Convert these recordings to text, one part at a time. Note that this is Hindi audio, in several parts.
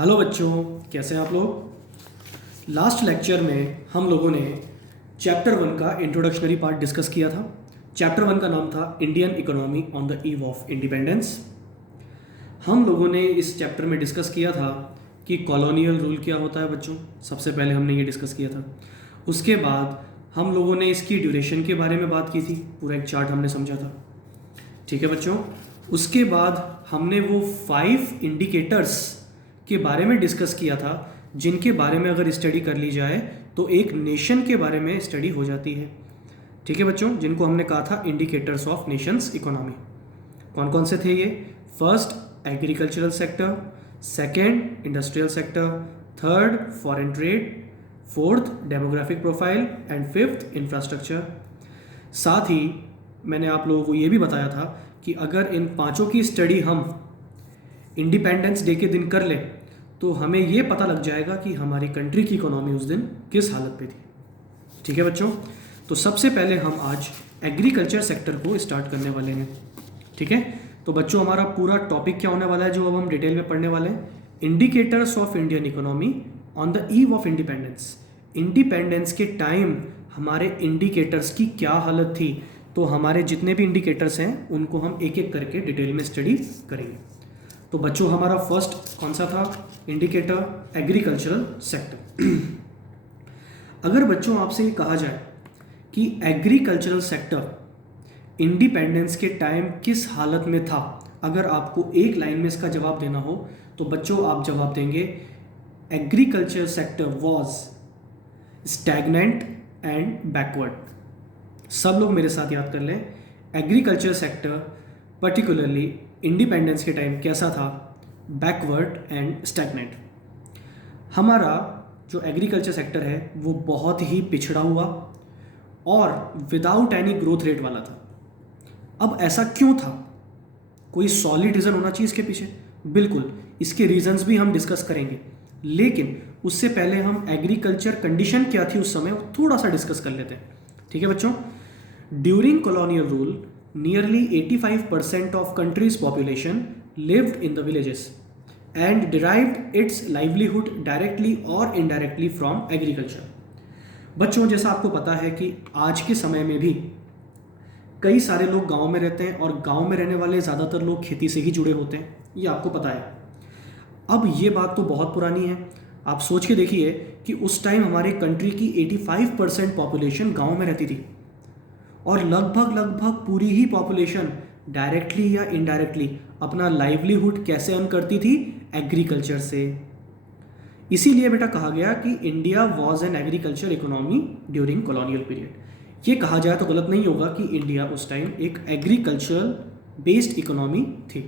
हेलो बच्चों, कैसे हैं आप लोग। लास्ट लेक्चर में हम लोगों ने चैप्टर 1 का इंट्रोडक्शनरी पार्ट डिस्कस किया था। चैप्टर 1 का नाम था Indian economy on the eve of independence. हम लोगों ने इस चैप्टर में डिस्कस किया था कि कॉलोनियल रूल क्या होता है बच्चों। सबसे पहले हमने ये डिस्कस किया था। उसके बाद हम लोगों ने इसकी ड्यूरेशन के बारे में बात की थी, पूरा एक चार्ट हमने समझा था। ठीक है बच्चों। उसके बाद हमने वो 5 इंडिकेटर्स के बारे में डिस्कस किया था जिनके बारे में अगर स्टडी कर ली जाए तो एक नेशन के बारे में स्टडी हो जाती है। ठीक है बच्चों, जिनको हमने कहा था इंडिकेटर्स ऑफ नेशंस इकोनॉमी। कौन कौन से थे ये? First agricultural sector, second industrial sector, third foreign trade, fourth demographic profile and fifth infrastructure. साथ ही मैंने आप लोगों को ये भी बताया था कि अगर इन पांचों की स्टडी हम इंडिपेंडेंस डे के दिन कर लें तो हमें ये पता लग जाएगा कि हमारी कंट्री की इकोनॉमी उस दिन किस हालत पे थी। ठीक है बच्चों, तो सबसे पहले हम आज एग्रीकल्चर सेक्टर को स्टार्ट करने वाले हैं। ठीक है, तो बच्चों हमारा पूरा टॉपिक क्या होने वाला है जो अब हम डिटेल में पढ़ने वाले हैं? Indicators of Indian economy on the eve of independence. Independence के टाइम हमारे इंडिकेटर्स की क्या हालत थी, तो हमारे जितने भी इंडिकेटर्स हैं उनको हम एक एक करके डिटेल में स्टडी करेंगे। तो बच्चों हमारा फर्स्ट कौन सा था? Indicator agricultural sector. अगर बच्चों आपसे ये कहा जाए कि एग्रीकल्चरल सेक्टर इंडिपेंडेंस के टाइम किस हालत में था, अगर आपको एक लाइन में इसका जवाब देना हो तो बच्चों आप जवाब देंगे agriculture sector was stagnant and backward. सब लोग मेरे साथ याद कर लें, एग्रीकल्चर सेक्टर पर्टिकुलरली इंडिपेंडेंस के टाइम कैसा था? Backward and stagnant. हमारा जो एग्रीकल्चर सेक्टर है वो बहुत ही पिछड़ा हुआ और विदाउट एनी ग्रोथ रेट वाला था। अब ऐसा क्यों था? कोई सॉलिड रीज़न होना चाहिए इसके पीछे। बिल्कुल, इसके रीजंस भी हम डिस्कस करेंगे, लेकिन उससे पहले हम एग्रीकल्चर कंडीशन क्या थी उस समय वो थोड़ा सा डिस्कस कर लेते हैं। ठीक है बच्चों, during colonial rule nearly 85% of country's population lived in the villages and derived its livelihood directly or indirectly from agriculture। बच्चों जैसा आपको पता है कि आज के समय में भी कई सारे लोग गांव में रहते हैं और गांव में रहने वाले ज़्यादातर लोग खेती से ही जुड़े होते हैं, ये आपको पता है। अब ये बात तो बहुत पुरानी है। आप सोच के देखिए कि उस टाइम हमारे कंट्री की 85% पॉपुलेशन गांव में रहती थी और लगभग पूरी ही पॉपुलेशन डायरेक्टली या इनडायरेक्टली अपना लाइवलीहुड कैसे अर्न करती थी? एग्रीकल्चर से। इसीलिए बेटा कहा गया कि India was an agriculture economy during colonial period. ये कहा जाए तो गलत नहीं होगा कि इंडिया उस टाइम एक एग्रीकल्चरल बेस्ड इकोनॉमी थी।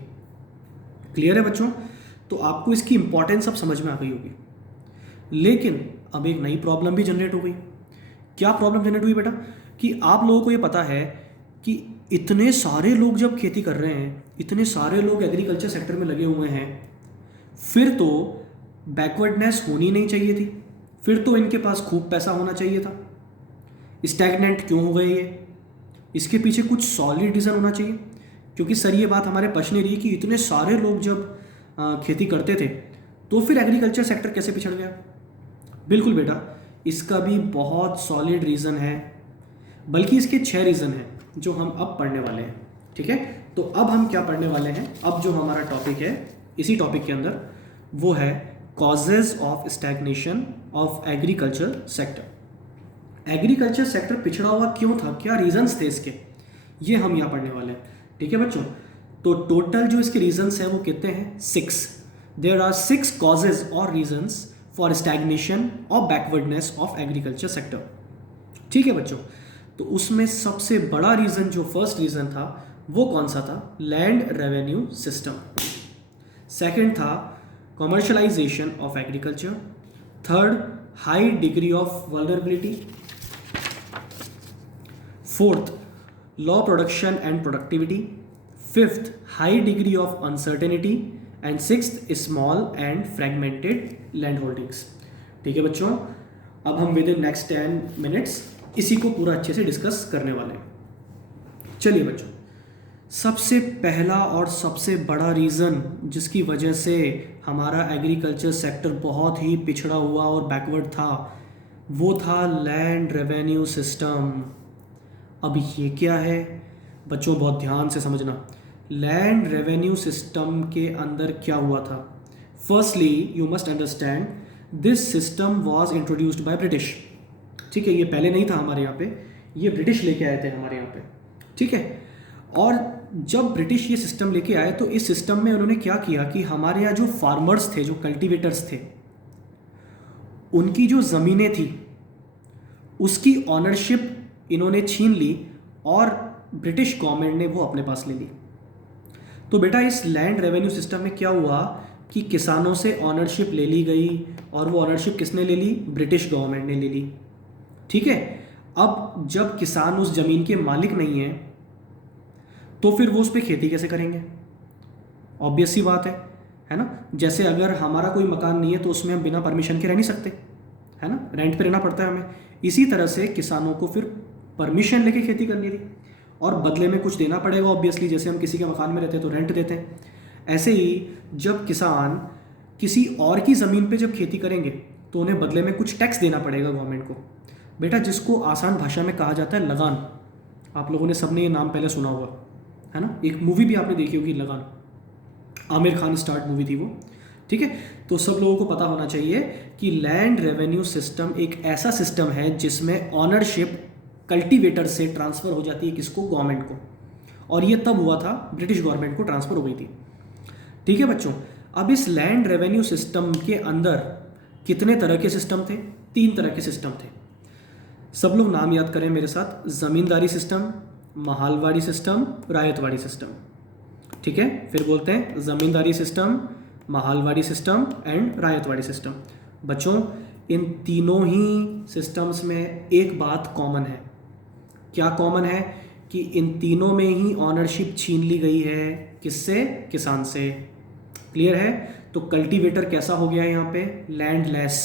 क्लियर है बच्चों? तो आपको इसकी इंपॉर्टेंस अब समझ में आ गई होगी। लेकिन अब एक नई प्रॉब्लम भी जनरेट हो गई। क्या प्रॉब्लम जनरेट हुई बेटा? कि आप लोगों को ये पता है कि इतने सारे लोग जब खेती कर रहे हैं, इतने सारे लोग एग्रीकल्चर सेक्टर में लगे हुए हैं, फिर तो बैकवर्डनेस होनी नहीं चाहिए थी, फिर तो इनके पास खूब पैसा होना चाहिए था। स्टैग्नेंट क्यों हो गए ये? इसके पीछे कुछ सॉलिड रीज़न होना चाहिए, क्योंकि सर ये बात हमारे पछने रही कि इतने सारे लोग जब खेती करते थे तो फिर एग्रीकल्चर सेक्टर कैसे पिछड़ गया? बिल्कुल बेटा, इसका भी बहुत सॉलिड रीज़न है, बल्कि इसके 6 रीज़न हैं जो हम अब पढ़ने वाले हैं। ठीक है, तो अब हम क्या पढ़ने वाले हैं? अब जो हमारा टॉपिक है इसी टॉपिक के अंदर वो है causes of stagnation of agriculture sector. Agriculture sector पिछड़ा हुआ क्यों था, क्या रीजंस थे इसके, ये हम यहाँ पढ़ने वाले हैं। ठीक है बच्चों, तो टोटल जो इसके रीजंस हैं वो कितने हैं? 6। देयर आर 6 कॉजेज और रीजंस फॉर स्टैग्नेशन और बैकवर्डनेस ऑफ एग्रीकल्चर सेक्टर। ठीक है बच्चों, तो उसमें सबसे बड़ा रीज़न जो फर्स्ट रीज़न था वो कौन सा था? Land revenue system. सेकंड था commercialisation of agriculture. Third, high degree of vulnerability. Fourth, law production and productivity. Fifth, high degree of uncertainty and sixth, small and fragmented land holdings. ठीक है बच्चों, अब हम विद इन नेक्स्ट 10 मिनट्स इसी को पूरा अच्छे से डिस्कस करने वाले हैं। चलिए बच्चों, सबसे पहला और सबसे बड़ा रीज़न जिसकी वजह से हमारा एग्रीकल्चर सेक्टर बहुत ही पिछड़ा हुआ और बैकवर्ड था, वो था लैंड रेवेन्यू सिस्टम। अब ये क्या है बच्चों, बहुत ध्यान से समझना। लैंड रेवेन्यू सिस्टम के अंदर क्या हुआ था? Firstly you must understand this system was introduced by British. ठीक है, ये पहले नहीं था हमारे यहाँ पे, ये ब्रिटिश लेके आए थे हमारे यहाँ पे। ठीक है, और जब ब्रिटिश ये सिस्टम लेके आए तो इस सिस्टम में उन्होंने क्या किया कि हमारे यहाँ जो फार्मर्स थे, जो कल्टीवेटर्स थे, उनकी जो ज़मीनें थी उसकी ऑनरशिप इन्होंने छीन ली और ब्रिटिश गवर्नमेंट ने वो अपने पास ले ली। तो बेटा इस लैंड रेवेन्यू सिस्टम में क्या हुआ कि किसानों से ऑनरशिप ले ली गई, और वो ऑनरशिप किसने ले ली? ब्रिटिश गवर्नमेंट ने ले ली। ठीक है, अब जब किसान उस ज़मीन के मालिक नहीं है तो फिर वो उस पर खेती कैसे करेंगे? ऑब्वियस सी बात है ना। जैसे अगर हमारा कोई मकान नहीं है तो उसमें हम बिना परमिशन के रह नहीं सकते, है ना, रेंट पे रहना पड़ता है हमें। इसी तरह से किसानों को फिर परमिशन लेके खेती करनी थी और बदले में कुछ देना पड़ेगा ऑब्वियसली। जैसे हम किसी के मकान में रहते हैं तो रेंट देते हैं, ऐसे ही जब किसान किसी और की ज़मीन पे जब खेती करेंगे तो उन्हें बदले में कुछ टैक्स देना पड़ेगा गवर्नमेंट को, बेटा, जिसको आसान भाषा में कहा जाता है लगान। आप लोगों ने सबने ये नाम पहले सुना होगा, है ना। एक मूवी भी आपने देखी होगी लगान, आमिर खान स्टार्ट मूवी थी वो। ठीक है, तो सब लोगों को पता होना चाहिए कि लैंड रेवेन्यू सिस्टम एक ऐसा सिस्टम है जिसमें ऑनरशिप कल्टीवेटर से ट्रांसफ़र हो जाती है किसको? गवर्नमेंट को। और ये तब हुआ था गवर्नमेंट को ट्रांसफ़र हो गई थी। ठीक है बच्चों, अब इस लैंड रेवेन्यू सिस्टम के अंदर कितने तरह के सिस्टम थे? 3 तरह के सिस्टम थे। सब लोग नाम याद करें मेरे साथ। Zamindari system, mahalwari system, ryotwari system. ठीक है, फिर बोलते हैं zamindari system, mahalwari system and ryotwari system. बच्चों इन तीनों ही सिस्टम्स में एक बात कॉमन है। क्या कॉमन है? कि इन तीनों में ही ऑनरशिप छीन ली गई है। किससे? किसान से। क्लियर है? तो कल्टीवेटर कैसा हो गया है यहाँ पे? लैंडलेस।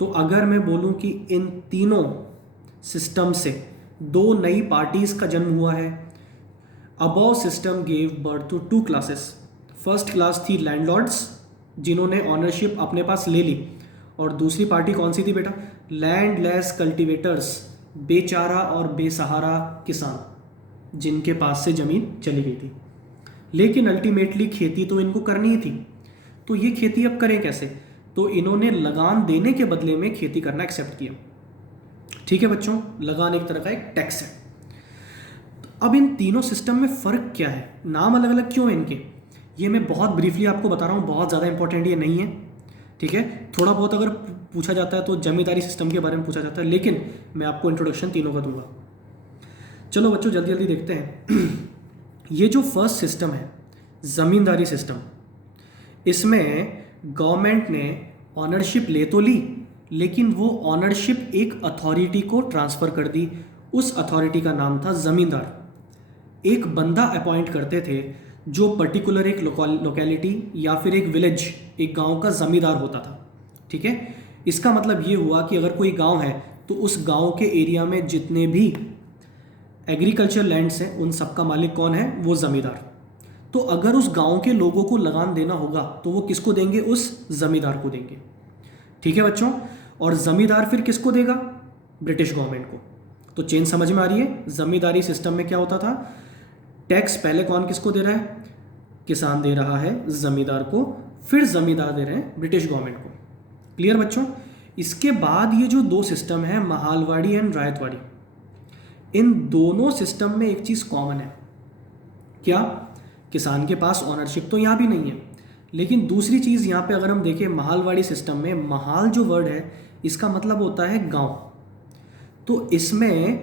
तो अगर मैं बोलूँ कि इन तीनों सिस्टम से 2 नई पार्टीज़ का जन्म हुआ है। Above system gave birth to 2 classes. First class थी लैंडलॉर्ड्स, जिन्होंने ऑनरशिप अपने पास ले ली, और दूसरी पार्टी कौन सी थी बेटा? लैंडलेस कल्टीवेटर्स, बेचारा और बेसहारा किसान, जिनके पास से ज़मीन चली गई थी। लेकिन अल्टीमेटली खेती तो इनको करनी ही थी, तो ये खेती अब करें कैसे? तो इन्होंने लगान देने के बदले में खेती करना एक्सेप्ट किया। ठीक है बच्चों, लगान एक तरह का एक टैक्स है। अब इन तीनों सिस्टम में फ़र्क क्या है? नाम अलग अलग क्यों है इनके? ये मैं बहुत ब्रीफली आपको बता रहा हूँ, बहुत ज़्यादा इंपॉर्टेंट ये नहीं है। ठीक है, थोड़ा बहुत अगर पूछा जाता है तो जमींदारी सिस्टम के बारे में पूछा जाता है, लेकिन मैं आपको इंट्रोडक्शन तीनों का दूंगा। चलो बच्चों जल्दी जल्दी देखते हैं। ये जो फर्स्ट सिस्टम है ज़मींदारी सिस्टम, इसमें गवर्नमेंट ने ऑनरशिप ले तो ली, लेकिन वो ऑनरशिप एक अथॉरिटी को ट्रांसफ़र कर दी। उस अथॉरिटी का नाम था ज़मींदार। एक बंदा अपॉइंट करते थे जो पर्टिकुलर एक लोकेलिटी या फिर एक विलेज, एक गांव का ज़मींदार होता था। ठीक है, इसका मतलब ये हुआ कि अगर कोई गांव है तो उस गांव के एरिया में जितने भी एग्रीकल्चर लैंड्स हैं उन सब का मालिक कौन है? वो ज़मींदार। तो अगर उस गांव के लोगों को लगान देना होगा तो वो किसको देंगे? उस ज़मींदार को देंगे। ठीक है बच्चों, और ज़मींदार फिर किसको देगा? ब्रिटिश गवर्नमेंट को। तो चेंज समझ में आ रही है? ज़मींदारी सिस्टम में क्या होता था? टैक्स पहले कौन किसको दे रहा है? किसान दे रहा है ज़मींदार को, फिर ज़मींदार दे रहे हैं ब्रिटिश गवर्नमेंट को। क्लियर बच्चों? इसके बाद ये जो 2 सिस्टम है, महालवाड़ी एंड रायतवाड़ी, इन दोनों सिस्टम में एक चीज़ कॉमन है। क्या? किसान के पास ऑनरशिप तो यहाँ भी नहीं है, लेकिन दूसरी चीज़ यहाँ पे अगर हम देखें महालवाड़ी सिस्टम में, महाल जो वर्ड है इसका मतलब होता है गांव। तो इसमें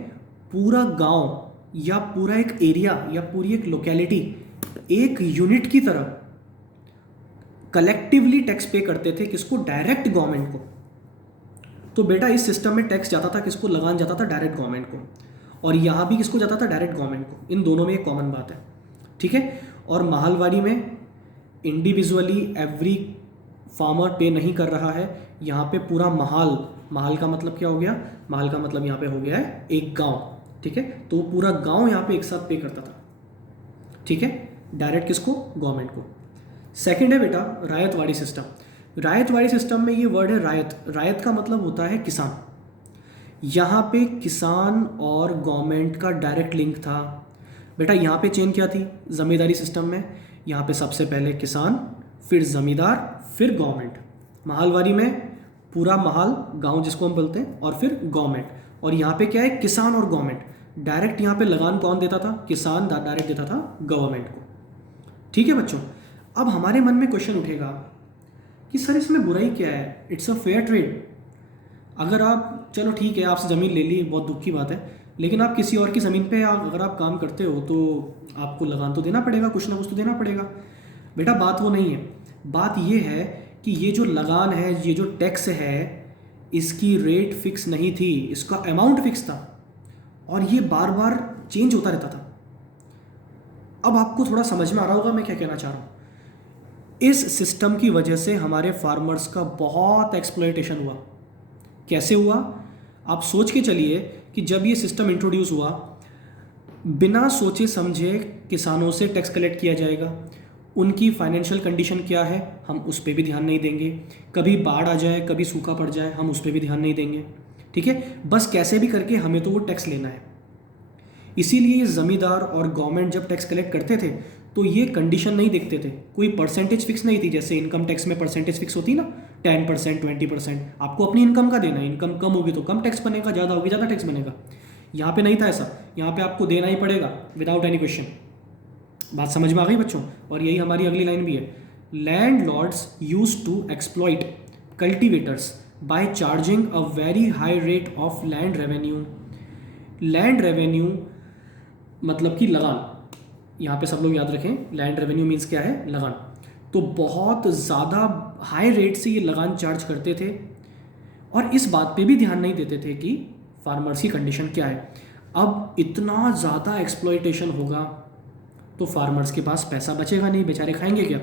पूरा गांव या पूरा एक एरिया या पूरी एक लोकेलिटी एक यूनिट की तरह कलेक्टिवली टैक्स पे करते थे। किसको? डायरेक्ट गवर्नमेंट को। तो बेटा इस सिस्टम में टैक्स जाता था किसको? लगान जाता था डायरेक्ट गवर्नमेंट को, और यहाँ भी किसको जाता था? डायरेक्ट गवर्नमेंट को। इन दोनों में एक कॉमन बात है। ठीक है, और महालवाड़ी में इंडिविजुअली एवरी फार्मर पे नहीं कर रहा है, यहाँ पे पूरा महाल, महाल का मतलब क्या हो गया? महाल का मतलब यहाँ पे हो गया है एक गांव। ठीक है, तो पूरा गांव यहाँ पे एक साथ पे करता था। ठीक है, डायरेक्ट किसको, गवर्नमेंट को। सेकंड है बेटा रायतवाड़ी सिस्टम। रायतवाड़ी सिस्टम में ये वर्ड है रायत, रायत का मतलब होता है किसान। यहाँ पे किसान और गवर्नमेंट का डायरेक्ट लिंक था। बेटा यहाँ पे चेन क्या थी जमींदारी सिस्टम में, यहाँ पे सबसे पहले किसान, फिर जमींदार, फिर गवर्नमेंट। महालवारी में पूरा महाल गांव जिसको हम बोलते हैं, और फिर गवर्नमेंट। और यहाँ पे क्या है, किसान और गवर्नमेंट। डायरेक्ट यहाँ पे लगान कौन देता था, किसान डायरेक्ट देता था गवर्नमेंट को। ठीक है बच्चों, अब हमारे मन में क्वेश्चन उठेगा कि सर इसमें बुराई क्या है, इट्स अ फेयर ट्रेड। अगर आप, चलो ठीक है आपसे ज़मीन ले ली, बहुत दुख की बात है, लेकिन आप किसी और की ज़मीन पे अगर आप काम करते हो तो आपको लगान तो देना पड़ेगा, कुछ ना कुछ तो देना पड़ेगा। बेटा बात वो नहीं है, बात ये है कि ये जो लगान है, ये जो टैक्स है, इसकी रेट फिक्स नहीं थी, इसका अमाउंट फिक्स था और ये बार बार चेंज होता रहता था। अब आपको थोड़ा समझ में आ रहा होगा मैं क्या कहना चाह रहा हूँ। इस सिस्टम की वजह से हमारे फार्मर्स का बहुत एक्सप्लॉयटेशन हुआ। कैसे हुआ, आप सोच के चलिए कि जब ये सिस्टम इंट्रोड्यूस हुआ, बिना सोचे समझे किसानों से टैक्स कलेक्ट किया जाएगा। उनकी फाइनेंशियल कंडीशन क्या है हम उस पर भी ध्यान नहीं देंगे, कभी बाढ़ आ जाए, कभी सूखा पड़ जाए, हम उस पर भी ध्यान नहीं देंगे। ठीक है, बस कैसे भी करके हमें तो वो टैक्स लेना है। इसीलिए जमींदार और गवर्नमेंट जब टैक्स कलेक्ट करते थे तो ये कंडीशन नहीं देखते थे, कोई परसेंटेज फिक्स नहीं थी। जैसे इनकम टैक्स में परसेंटेज फिक्स होती ना, 10%, 20%, आपको अपनी इनकम का देना है। इनकम कम होगी तो कम टैक्स बनेगा, ज़्यादा होगी ज़्यादा टैक्स बनेगा। यहाँ पे नहीं था ऐसा, यहाँ पे आपको देना ही पड़ेगा विदाउट एनी क्वेश्चन। बात समझ में आ गई बच्चों, और यही हमारी अगली लाइन भी है। Landlords used to exploit cultivators by charging a very high rate of land revenue. Land revenue मतलब कि लगान, यहाँ पे सब लोग याद रखें, लैंड रेवेन्यू मीन्स क्या है, लगान। तो बहुत ज़्यादा हाई रेट से ये लगान चार्ज करते थे और इस बात पे भी ध्यान नहीं देते थे कि फार्मर्स की कंडीशन क्या है। अब इतना ज़्यादा एक्सप्लॉयटेशन होगा तो फार्मर्स के पास पैसा बचेगा नहीं, बेचारे खाएंगे क्या।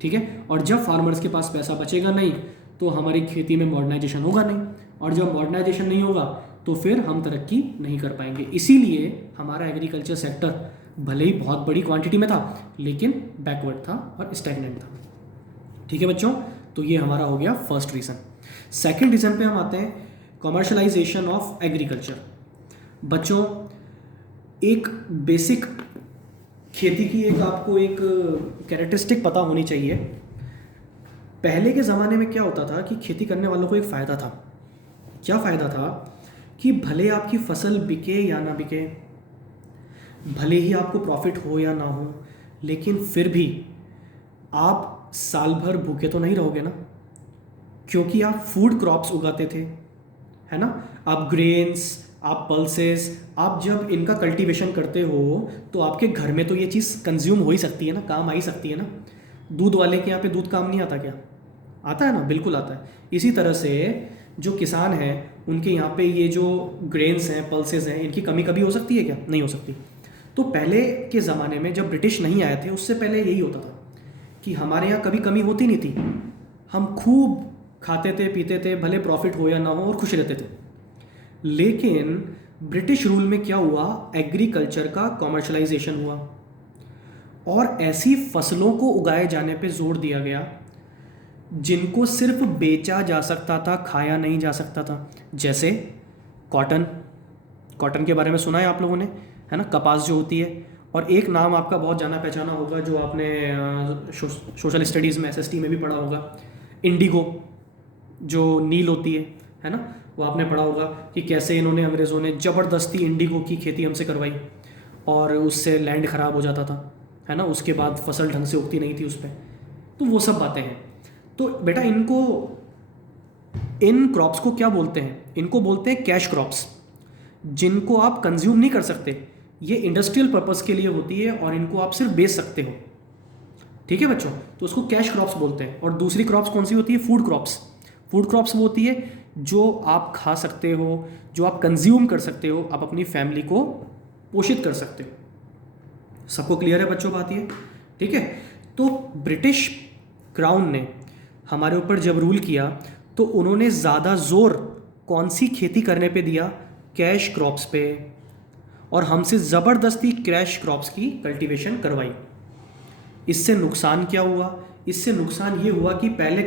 ठीक है, और जब फार्मर्स के पास पैसा बचेगा नहीं तो हमारी खेती में मॉडर्नाइजेशन होगा नहीं, और जब मॉडर्नाइजेशन नहीं होगा तो फिर हम तरक्की नहीं कर पाएंगे। इसीलिए हमारा एग्रीकल्चर सेक्टर भले ही बहुत बड़ी क्वांटिटी में था लेकिन बैकवर्ड था और स्टैग्नेंट था। ठीक है बच्चों, तो ये हमारा हो गया फर्स्ट रीज़न। सेकंड रीज़न पे हम आते हैं, कमर्शलाइजेशन ऑफ एग्रीकल्चर। बच्चों एक बेसिक खेती की एक आपको एक कैरेक्टरिस्टिक पता होनी चाहिए। पहले के ज़माने में क्या होता था कि खेती करने वालों को एक फ़ायदा था। क्या फ़ायदा था कि भले आपकी फसल बिके या ना बिके, भले ही आपको प्रॉफिट हो या ना हो, लेकिन फिर भी आप साल भर भूखे तो नहीं रहोगे ना, क्योंकि आप फूड क्रॉप्स उगाते थे, है ना। आप ग्रेन्स, आप पल्सेस, आप जब इनका कल्टीवेशन करते हो तो आपके घर में तो ये चीज़ कंज्यूम हो ही सकती है ना, काम आ ही सकती है ना। दूध वाले के यहाँ पे दूध काम नहीं आता क्या, आता है ना, बिल्कुल आता है। इसी तरह से जो किसान हैं उनके यहाँ पे ये जो ग्रेन्स हैं, पल्सेस हैं, इनकी कमी कभी हो सकती है क्या, नहीं हो सकती। तो पहले के ज़माने में जब ब्रिटिश नहीं आए थे उससे पहले यही होता था कि हमारे यहाँ कभी कमी होती नहीं थी, हम खूब खाते थे, पीते थे, भले प्रॉफिट हो या ना हो, और खुश रहते थे। लेकिन ब्रिटिश रूल में क्या हुआ, एग्रीकल्चर का कॉमर्शलाइजेशन हुआ और ऐसी फसलों को उगाए जाने पे जोर दिया गया जिनको सिर्फ बेचा जा सकता था, खाया नहीं जा सकता था। जैसे कॉटन, कॉटन के बारे में सुना है आप लोगों ने, है ना, कपास जो होती है। और एक नाम आपका बहुत जाना पहचाना होगा जो आपने सोशल स्टडीज़ में, एसएसटी में भी पढ़ा होगा, इंडिगो, जो नील होती है ना, वो आपने पढ़ा होगा कि कैसे इन्होंने, अंग्रेज़ों ने ज़बरदस्ती इंडिगो की खेती हमसे करवाई और उससे लैंड ख़राब हो जाता था, है ना, उसके बाद फसल ढंग से उगती नहीं थी उस पर। तो वो सब बातें हैं। तो बेटा इनको, इन क्रॉप्स को क्या बोलते हैं, इनको बोलते हैं कैश क्रॉप्स, जिनको आप कंज्यूम नहीं कर सकते। ये इंडस्ट्रियल पर्पस के लिए होती है और इनको आप सिर्फ बेच सकते हो। ठीक है बच्चों, तो उसको कैश क्रॉप्स बोलते हैं। और दूसरी क्रॉप्स कौन सी होती है, फूड क्रॉप्स। फूड क्रॉप्स वो होती है जो आप खा सकते हो, जो आप कंज्यूम कर सकते हो, आप अपनी फैमिली को पोषित कर सकते हो। सबको क्लियर है बच्चों बात ये, ठीक है। तो ब्रिटिश क्राउन ने हमारे ऊपर जब रूल किया तो उन्होंने ज़्यादा जोर कौन सी खेती करने पे दिया, कैश क्रॉप्स पे। और हमसे ज़बरदस्ती क्रैश क्रॉप्स की कल्टीवेशन करवाई। इससे नुकसान क्या हुआ? इससे नुकसान ये हुआ कि पहले